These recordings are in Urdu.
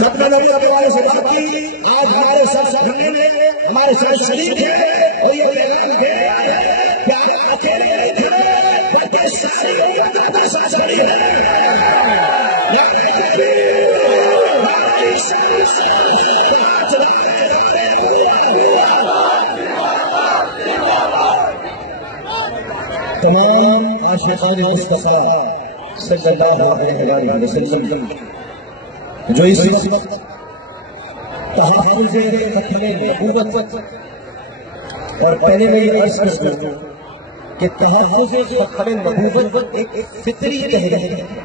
مطلب نبی والے سے بات کی آج ہمارے ساتھ سامنے میں ہمارے ساتھ شریک ہے اور یہ اعلان ہے کہ اکیلے نہیں تھے بلکہ ساری امت ہمارے ساتھ شریک ہے. تمام عاشقان مصطفیٰ صلی اللہ علیہ وسلم جو اس وقت تحفظ ختم نبوت اور پہلے میں یہ عرض کر دوں کہ تحفظ ختم نبوت ایک فطری تحریک ہے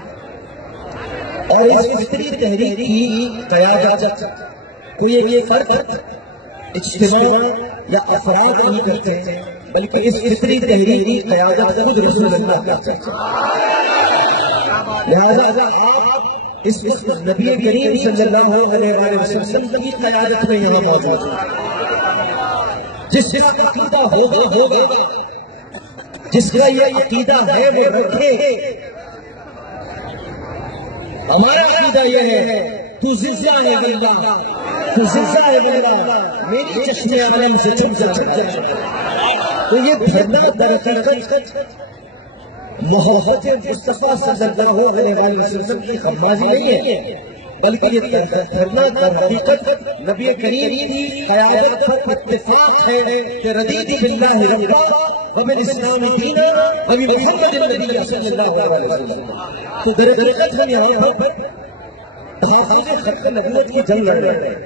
اور اس فطری تحریک کی قیادت کوئی ایک فرد اجتماع یا افراد نہیں کرتے بلکہ اس فطری تحریک کی قیادت خود رسول اللہ کرتے ہیں. لہذا آپ اس نبی کریم صلی اللہ علیہ وسلم کی قیادت میں یہاں موجود ہیں. جس کا عقیدہ ہوگا جس کا یہ عقیدہ ہے وہ رکھے. ہمارا عقیدہ یہ ہے تو زلزلہ ہے اللہ تو زلزلہ ہے اللہ میری چشمے عالم سے چھپ جا. تو یہ دھرنا در حقیقت محبت مصطفیٰ صلی اللہ علیہ وسلم کی خرمازی نہیں ہے بلکہ یہ دھرنا در حقیقت نبی کریم کی قیادت پر اتفاق ہے کہ رضیت باللہ ربا وبالاسلام دینا وبمحمد النبی صلی اللہ علیہ وسلم. تو در حقیقت ہم یہاں پر تحفظ ختم نبوت کی جنگ لڑ رہے ہیں.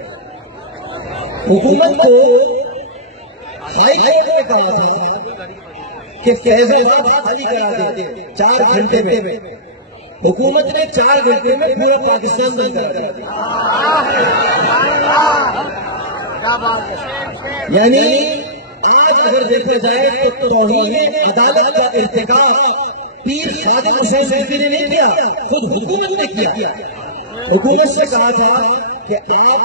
حکومت کو ہائی کورٹ میں کہا تھا کہ فیض آباد خالی کرا دے 4 گھنٹے میں. حکومت نے 4 گھنٹے میں پورا پاکستان بند کر دیا. یعنی آج اگر دیکھا جائے تو توہین عدالت کا ارتکاب پیر خادم حسین صاحب نے نہیں کیا خود حکومت نے کیا. حکومت سے کہا تھا کہ آپ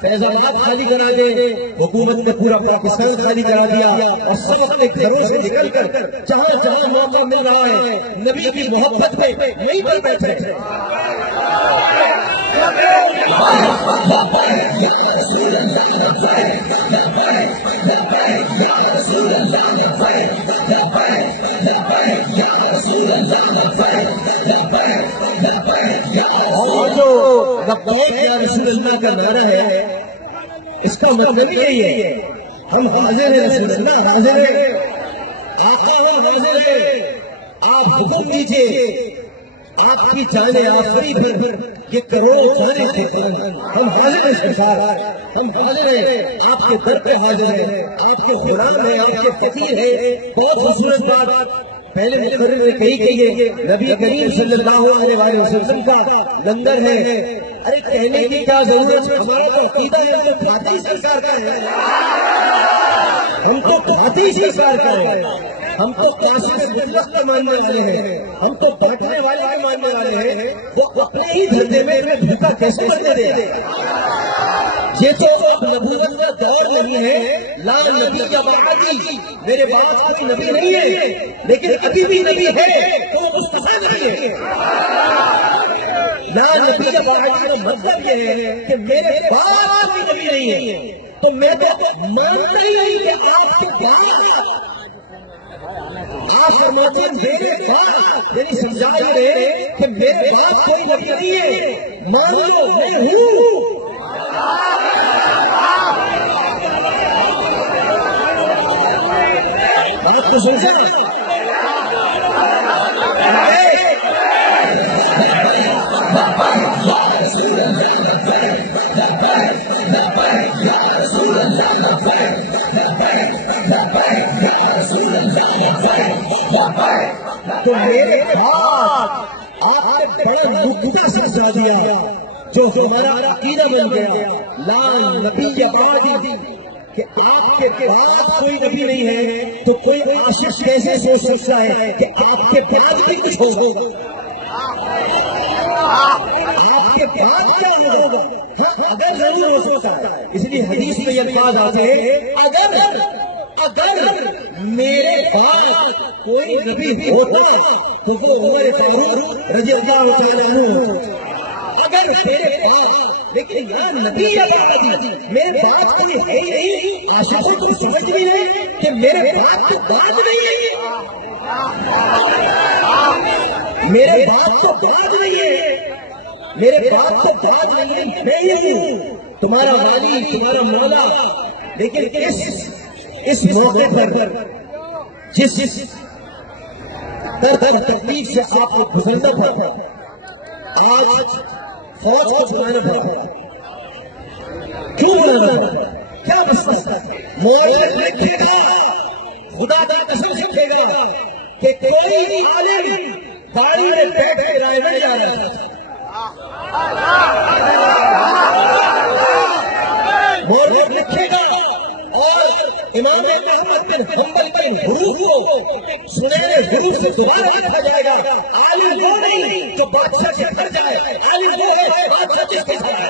فیض آباد خالی کرا دیں. حکومت نے پورا پاکستان خالی کرا دیا اور سب اپنے گھروں سے نکل کر جہاں جہاں موقع مل رہا ہے نبی کی محبت میں وہیں پر بیٹھے. اور جو لبیک یا رسول اللہ کا نعرہ ہے اس کا مطلب یہی ہے ہم حاضر ہیں رسول اللہ حاضر ہے آقا ہے حاضر ہے آپ حکم دیجئے آپ کی جانیں آفری پر یہ کروڑوں جانے تھے ہم حاضر ہیں سرکار ہم حاضر ہیں آپ کے در پہ حاضر ہیں آپ کے غلام ہیں آپ کے فقیر ہیں. بہت خوبصورت بات پہلے مقرر نے کہی کہ یہ نبی کریم صلی اللہ علیہ وسلم کا لنگر ہے. ارے کہنے کی کیا ضرورت ہے ہمارا تو عقیدہ ہے تو کھاتے ہی سرکار کا ہے ہم تو کھاتے ہی سرکار کا ہے. ہم تو قاسم مطلق کے ماننے والے ہیں ہم تو بانٹنے والے کے ماننے والے ہیں. وہ اپنے ہی دھرنے میں بھوکا کیسے کرتے دے. یہ تو نبوت کا دور نہیں ہے. لا نبی یا بعدی میرے بعد کوئی نبی نہیں ہے لیکن ابھی بھی نبی ہے تو وہ مصطفیٰ نبی ہے. لا نبی یا بعدی کا مطلب یہ ہے کہ میرے بعد کوئی نبی نہیں ہے تو میں تو مانتا ہی نہیں کہ آپ کے بعد آپ فرماتے ہیں میرے بعد یعنی سمجھا رہے کہ میرے بعد کوئی نبی نہیں ہے. مان لو میں ہوں. بات تو سمجھا تو میرے بعد آپ نے بڑا نکتہ سمجھا دیا جو ہمارا عقیدہ بن گیا. لا نبی بعدی کہ آپ کے بعد کوئی نبی نہیں ہے تو کوئی عاشق کیسے سوچ سکتا ہے کہ آپ کے بعد بھی کچھ ہوگا. آپ کے بعد کیا ہوگا اگر ضرور ہو سکتا ہے. اس لیے حدیث میں یہ الفاظ آتے ہیں اگر میرے بعد کوئی نبی ہوتا ہے تو وہ عمر فاروق رضی اللہ تعالیٰ عنہ. اگر میرے بعد لیکن یا نبی یا دادی میرے باپ کا یہ ہے ہی نہیں. عاشقوں تم سمجھ بھی نہیں کہ میرے باپ تو داد نہیں ہے, میرے باپ تو داد نہیں ہے, میرے باپ تو داد نہیں ہے, میں ہی ہوں تمہارا مالی تمہارا مولا. لیکن اس موقع پر جس درد تکلیف سے آپ کو گزرنا پڑا, آج فوج کو بلانا پڑا, کیوں بلانا پڑا, کیا مسئلہ؟ مورخ لکھے گا, خدا کی قسم سے کہے گا کہ کوئی عالم گاڑی میں بیٹھ کے رائے میں جا رہا تھا. مورخ لکھے گا اور امام احمد بن حنبل کے حروف کو سنہرے حروف سے دوبارہ لکھا جائے گا. عالم وہ نہیں جو بادشاہ سے کر جائے, عالم وہ ہے بادشاہ جس کے ساتھ.